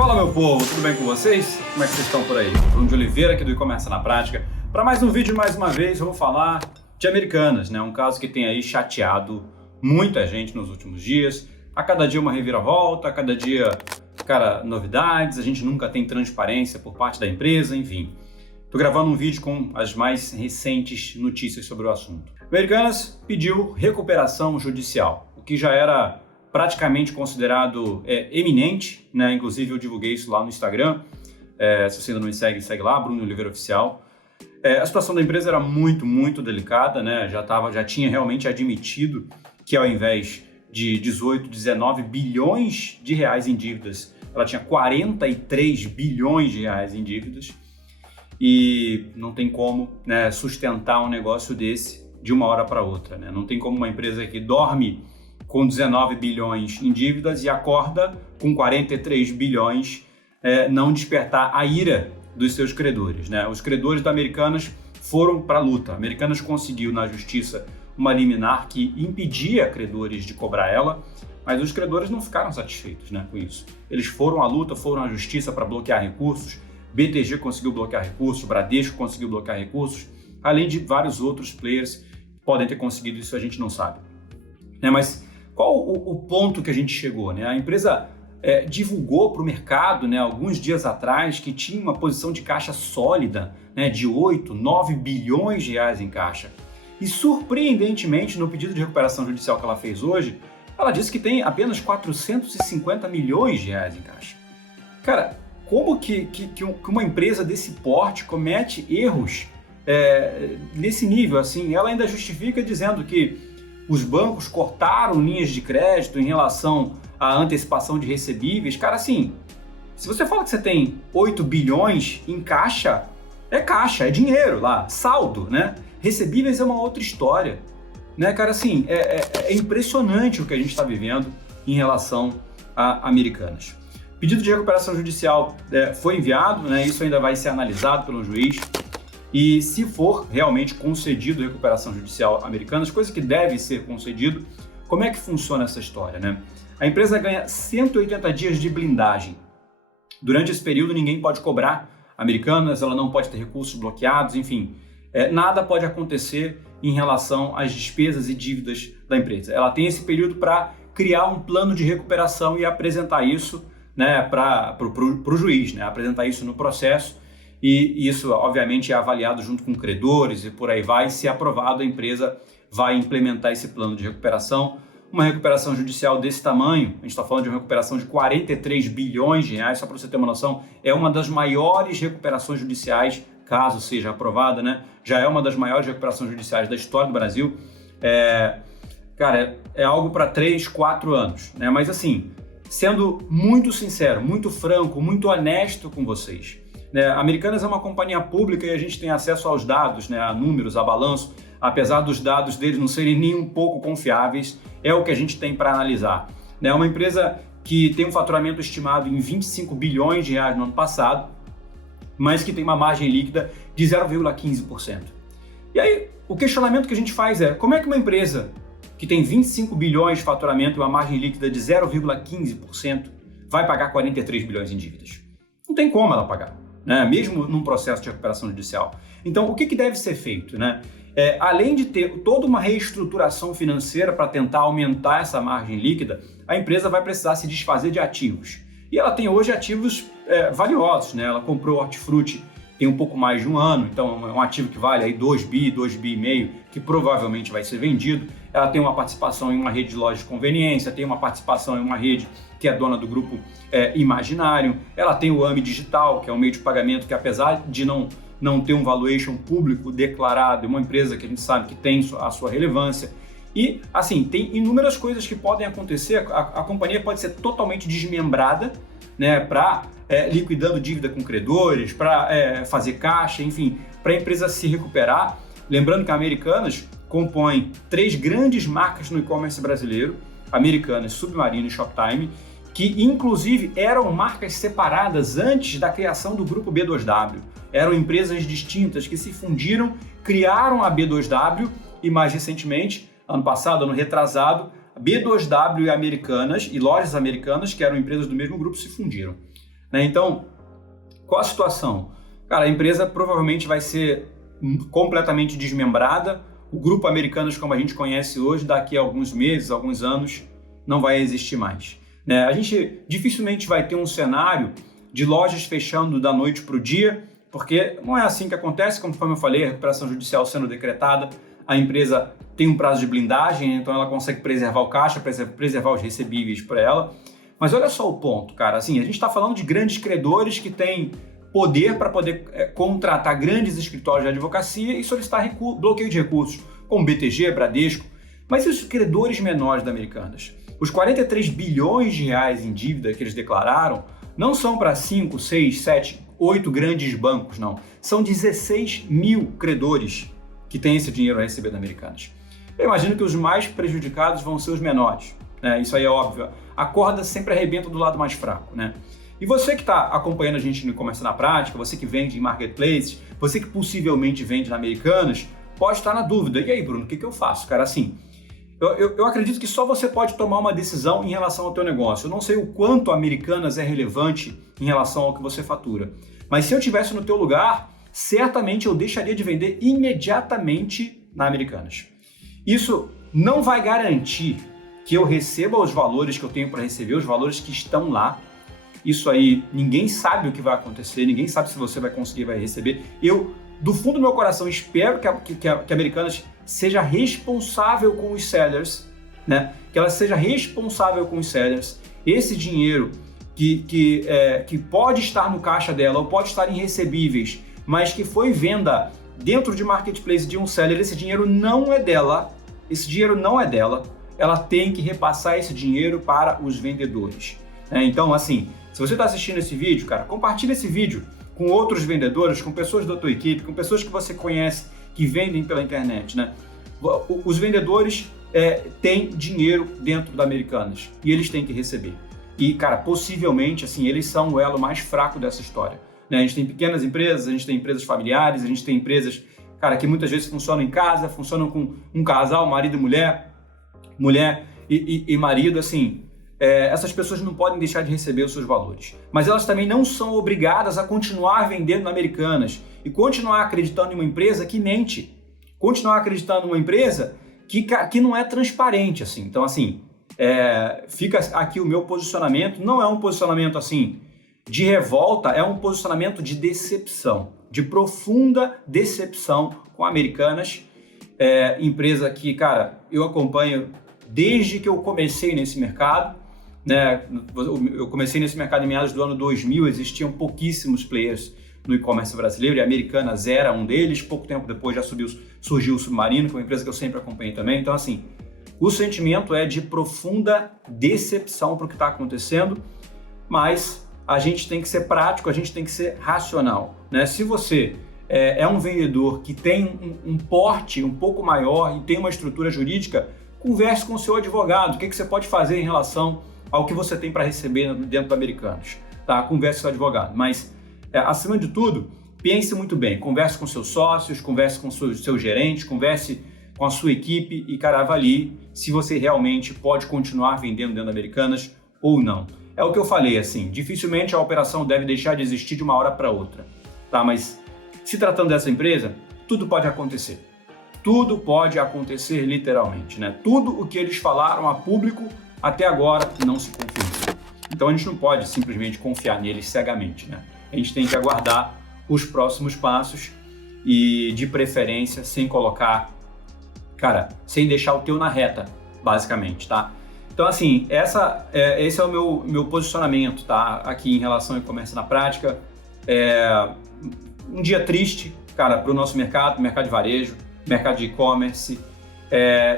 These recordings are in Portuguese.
Fala, meu povo, tudo bem com vocês? Como é que vocês estão por aí? Bruno de Oliveira aqui do E-Commerce na Prática. Para mais um vídeo, mais uma vez, eu vou falar de Americanas, né? Um caso que tem aí chateado muita gente nos últimos dias. A cada dia uma reviravolta, a cada dia, novidades, a gente nunca tem transparência por parte da empresa, enfim. Estou gravando um vídeo com as mais recentes notícias sobre o assunto. Americanas pediu recuperação judicial, o que já era praticamente considerado eminente, né? Inclusive eu divulguei isso lá no Instagram. Se você ainda não me segue, segue lá, Bruno Oliveira Oficial. A situação da empresa era muito delicada, né? Já tinha realmente admitido que ao invés de 18, 19 bilhões de reais em dívidas, ela tinha 43 bilhões de reais em dívidas e não tem como, né, sustentar um negócio desse de uma hora para outra, né? Não tem como uma empresa que dorme com 19 bilhões em dívidas e acorda com 43 bilhões não despertar a ira dos seus credores, né? Os credores da Americanas foram para a luta. A Americanas conseguiu na justiça uma liminar que impedia credores de cobrar ela, mas os credores não ficaram satisfeitos, né, com isso. Eles foram à luta, foram à justiça para bloquear recursos, BTG conseguiu bloquear recursos, Bradesco conseguiu bloquear recursos, além de vários outros players que podem ter conseguido isso, a gente não sabe. Mas qual o ponto que a gente chegou, né? A empresa divulgou para o mercado, né, alguns dias atrás, que tinha uma posição de caixa sólida, né, de 8, 9 bilhões de reais em caixa. E surpreendentemente, no pedido de recuperação judicial que ela fez hoje, ela disse que tem apenas 450 milhões de reais em caixa. Cara, como que uma empresa desse porte comete erros nesse nível? Assim, ela ainda justifica dizendo que os bancos cortaram linhas de crédito em relação à antecipação de recebíveis. Cara, assim, se você fala que você tem 8 bilhões em caixa, é dinheiro lá, saldo, né? Recebíveis é uma outra história, né, cara? Assim, é impressionante o que a gente está vivendo em relação a Americanas. Pedido de recuperação judicial foi enviado, né? Isso ainda vai ser analisado pelo juiz. E se for realmente concedido recuperação judicial Americanas, coisa que deve ser concedido, como é que funciona essa história, né? A empresa ganha 180 dias de blindagem. Durante esse período, ninguém pode cobrar Americanas, ela não pode ter recursos bloqueados, enfim. Nada pode acontecer em relação às despesas e dívidas da empresa. Ela tem esse período para criar um plano de recuperação e apresentar isso, né, para o juiz, né, apresentar isso no processo. E isso, obviamente, é avaliado junto com credores e por aí vai. Se aprovado, a empresa vai implementar esse plano de recuperação. Uma recuperação judicial desse tamanho, a gente está falando de uma recuperação de 43 bilhões de reais, só para você ter uma noção, é uma das maiores recuperações judiciais, caso seja aprovada, né? Já é uma das maiores recuperações judiciais da história do Brasil. É algo para 3, 4 anos, né? Mas assim, sendo muito sincero, muito franco, muito honesto com vocês, a Americanas é uma companhia pública e a gente tem acesso aos dados, né, a números, a balanço, apesar dos dados deles não serem nem um pouco confiáveis, é o que a gente tem para analisar. É uma empresa que tem um faturamento estimado em 25 bilhões de reais no ano passado, mas que tem uma margem líquida de 0,15%. E aí, o questionamento que a gente faz é, como é que uma empresa que tem 25 bilhões de faturamento e uma margem líquida de 0,15% vai pagar 43 bilhões em dívidas? Não tem como ela pagar, né? Mesmo num processo de recuperação judicial. Então, o que deve ser feito, né? Além de ter toda uma reestruturação financeira para tentar aumentar essa margem líquida, a empresa vai precisar se desfazer de ativos. E ela tem hoje ativos valiosos, né? Ela comprou o Hortifruti tem um pouco mais de um ano, então é um ativo que vale aí 2 bi e meio, que provavelmente vai ser vendido. Ela tem uma participação em uma rede de lojas de conveniência, tem uma participação em uma rede que é dona do grupo Imaginário. Ela tem o AMI Digital, que é um meio de pagamento que, apesar de não ter um valuation público declarado, é uma empresa que a gente sabe que tem a sua relevância. E, assim, tem inúmeras coisas que podem acontecer. A companhia pode ser totalmente desmembrada, né, para liquidando dívida com credores, para fazer caixa, enfim, para a empresa se recuperar. Lembrando que a Americanas compõe 3 grandes marcas no e-commerce brasileiro, Americanas, Submarino e Shoptime, que inclusive eram marcas separadas antes da criação do grupo B2W. Eram empresas distintas que se fundiram, criaram a B2W e mais recentemente, ano passado, ano retrasado, B2W e Americanas e Lojas Americanas, que eram empresas do mesmo grupo, se fundiram. né? Então, qual a situação? Cara, a empresa provavelmente vai ser completamente desmembrada. O grupo Americanas, como a gente conhece hoje, daqui a alguns meses, alguns anos, não vai existir mais, né? A gente dificilmente vai ter um cenário de lojas fechando da noite para o dia, porque não é assim que acontece. Conforme eu falei, a recuperação judicial sendo decretada, a empresa tem um prazo de blindagem, então ela consegue preservar o caixa, preservar os recebíveis para ela. Mas olha só o ponto, cara, assim, a gente está falando de grandes credores que têm poder para poder contratar grandes escritórios de advocacia e solicitar bloqueio de recursos, como BTG, Bradesco. Mas e os credores menores da Americanas? Os 43 bilhões de reais em dívida que eles declararam não são para 5, 6, 7, 8 grandes bancos, não. São 16 mil credores que têm esse dinheiro a receber da Americanas. Eu imagino que os mais prejudicados vão ser os menores, né? Isso aí é óbvio. A corda sempre arrebenta do lado mais fraco, né? E você que está acompanhando a gente no E-Commerce na Prática, você que vende em marketplaces, você que possivelmente vende na Americanas, pode estar na dúvida. E aí, Bruno, o que eu faço? Cara, assim, eu acredito que só você pode tomar uma decisão em relação ao teu negócio. Eu não sei o quanto a Americanas é relevante em relação ao que você fatura. Mas se eu estivesse no teu lugar, certamente eu deixaria de vender imediatamente na Americanas. Isso não vai garantir que eu receba os valores que eu tenho para receber, os valores que estão lá. Isso aí, ninguém sabe o que vai acontecer, ninguém sabe se você vai conseguir, vai receber. Eu, do fundo do meu coração, espero que a Americanas seja responsável com os sellers, né? Que ela seja responsável com os sellers. Esse dinheiro que pode estar no caixa dela ou pode estar em recebíveis, mas que foi venda dentro de marketplace de um seller, esse dinheiro não é dela. Esse dinheiro não é dela. Ela tem que repassar esse dinheiro para os vendedores. Então, assim, se você está assistindo esse vídeo, cara, compartilha esse vídeo com outros vendedores, com pessoas da tua equipe, com pessoas que você conhece que vendem pela internet, né? Os vendedores têm dinheiro dentro da Americanas e eles têm que receber. E, cara, possivelmente, assim, eles são o elo mais fraco dessa história, né? A gente tem pequenas empresas, a gente tem empresas familiares, a gente tem empresas, cara, que muitas vezes funcionam em casa, funcionam com um casal, marido e mulher e marido, assim. Essas pessoas não podem deixar de receber os seus valores. Mas elas também não são obrigadas a continuar vendendo na Americanas e continuar acreditando em uma empresa que mente. Continuar acreditando em uma empresa que não é transparente, assim. Então, assim, fica aqui o meu posicionamento. Não é um posicionamento, assim, de revolta, é um posicionamento de decepção, de profunda decepção com a Americanas. Empresa que, cara, eu acompanho desde que eu comecei nesse mercado, né? Eu comecei nesse mercado em meados do ano 2000, existiam pouquíssimos players no e-commerce brasileiro e a Americanas era um deles. Pouco tempo depois já surgiu o Submarino, que é uma empresa que eu sempre acompanhei também. Então, assim, o sentimento é de profunda decepção para o que está acontecendo, mas a gente tem que ser prático, a gente tem que ser racional, né? Se você é um vendedor que tem um porte um pouco maior e tem uma estrutura jurídica, converse com o seu advogado. O que você pode fazer em relação ao que você tem para receber dentro do Americanas, tá? Converse com o advogado, mas acima de tudo, pense muito bem, converse com seus sócios, converse com seu gerente, converse com a sua equipe e, cara, avalie se você realmente pode continuar vendendo dentro da Americanas ou não. É o que eu falei, assim, dificilmente a operação deve deixar de existir de uma hora para outra, tá? Mas se tratando dessa empresa, tudo pode acontecer. Tudo pode acontecer literalmente, né? Tudo o que eles falaram a público até agora não se confirmou. Então a gente não pode simplesmente confiar neles cegamente, né? A gente tem que aguardar os próximos passos e, de preferência, sem colocar, cara, sem deixar o teu na reta, basicamente, tá? Então, assim, esse é o meu posicionamento, tá? Aqui em relação ao e-commerce na prática. Um dia triste, cara, para o nosso mercado de varejo, mercado de e-commerce.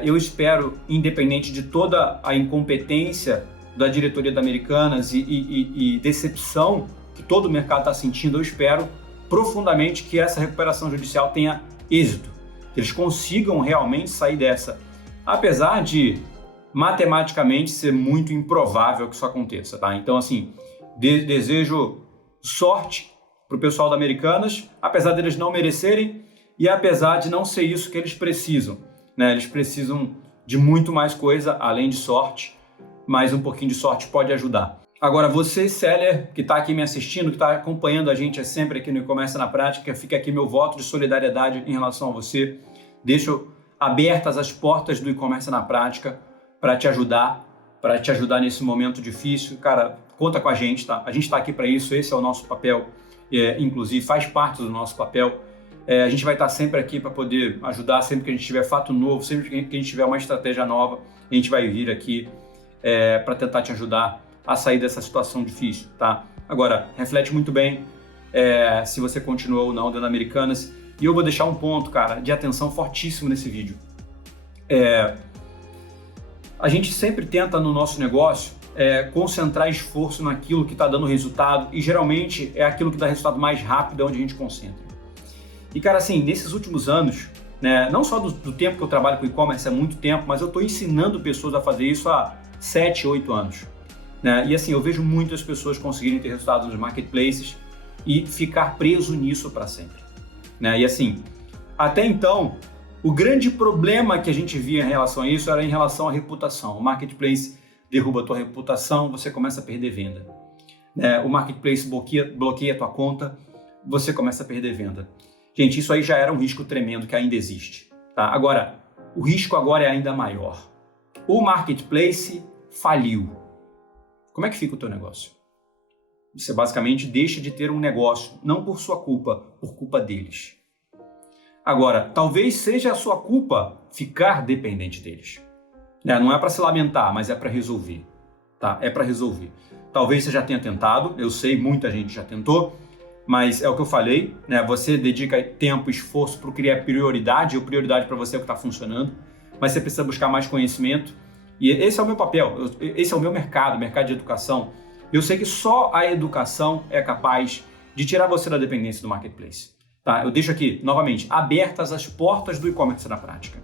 Eu espero, independente de toda a incompetência da diretoria da Americanas e decepção que todo o mercado está sentindo, eu espero profundamente que essa recuperação judicial tenha êxito, que eles consigam realmente sair dessa, apesar de matematicamente ser muito improvável que isso aconteça, tá? Então, assim, desejo sorte para o pessoal da Americanas, apesar deles não merecerem e apesar de não ser isso que eles precisam, né? Eles precisam de muito mais coisa além de sorte, mas um pouquinho de sorte pode ajudar. Agora, você, seller, que está aqui me assistindo, que está acompanhando a gente sempre aqui no E-Commerce na Prática, fica aqui meu voto de solidariedade em relação a você. Deixo abertas as portas do E-Commerce na Prática para te ajudar nesse momento difícil. Cara, conta com a gente, tá? A gente está aqui para isso, esse é o nosso papel, inclusive faz parte do nosso papel. A gente vai estar sempre aqui para poder ajudar, sempre que a gente tiver fato novo, sempre que a gente tiver uma estratégia nova, a gente vai vir aqui para tentar te ajudar a sair dessa situação difícil, tá? Agora, reflete muito bem se você continua ou não dentro da Americanas. E eu vou deixar um ponto, cara, de atenção fortíssimo nesse vídeo. A gente sempre tenta no nosso negócio concentrar esforço naquilo que está dando resultado, e geralmente é aquilo que dá resultado mais rápido, é onde a gente concentra. E cara, assim, nesses últimos anos, né, não só do tempo que eu trabalho com e-commerce, há muito tempo, mas eu estou ensinando pessoas a fazer isso há 7, 8 anos. Né? E assim, eu vejo muitas pessoas conseguirem ter resultados nos marketplaces e ficar preso nisso para sempre. Né? E assim, até então, o grande problema que a gente via em relação a isso era em relação à reputação. O marketplace derruba a tua reputação, você começa a perder venda. Né? O marketplace bloqueia a tua conta, você começa a perder venda. Gente, isso aí já era um risco tremendo que ainda existe. Tá? Agora, o risco agora é ainda maior. O marketplace faliu. Como é que fica o teu negócio? Você basicamente deixa de ter um negócio, não por sua culpa, por culpa deles. Agora, talvez seja a sua culpa ficar dependente deles. Não é para se lamentar, mas é para resolver. Tá? É para resolver. Talvez você já tenha tentado, eu sei, muita gente já tentou, mas é o que eu falei, né? Você dedica tempo, esforço para criar prioridade, e a prioridade para você é o que está funcionando, mas você precisa buscar mais conhecimento. E esse é o meu papel, esse é o meu mercado de educação. Eu sei que só a educação é capaz de tirar você da dependência do marketplace. Tá? Eu deixo aqui, novamente, abertas as portas do e-commerce na prática,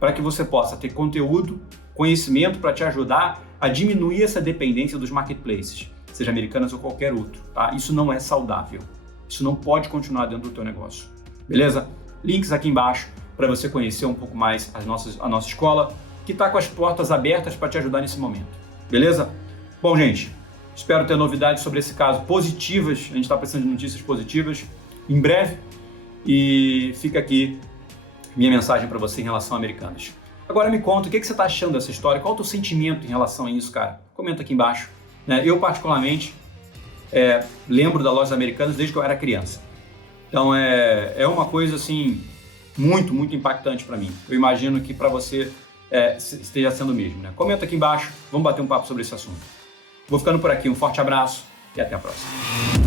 para que você possa ter conteúdo, conhecimento para te ajudar a diminuir essa dependência dos marketplaces, seja Americanas ou qualquer outro. Tá? Isso não é saudável. Isso não pode continuar dentro do teu negócio. Beleza? Links aqui embaixo para você conhecer um pouco mais a nossa escola, que está com as portas abertas para te ajudar nesse momento. Beleza? Bom, gente, espero ter novidades sobre esse caso positivas. A gente está precisando de notícias positivas em breve. E fica aqui minha mensagem para você em relação a Americanas. Agora me conta, o que você está achando dessa história? Qual é o teu sentimento em relação a isso, cara? Comenta aqui embaixo. Eu, particularmente, lembro da loja Americanas desde que eu era criança. Então, é uma coisa, assim, muito, muito impactante para mim. Eu imagino que para você esteja sendo o mesmo, né? Comenta aqui embaixo, vamos bater um papo sobre esse assunto. Vou ficando por aqui, um forte abraço e até a próxima.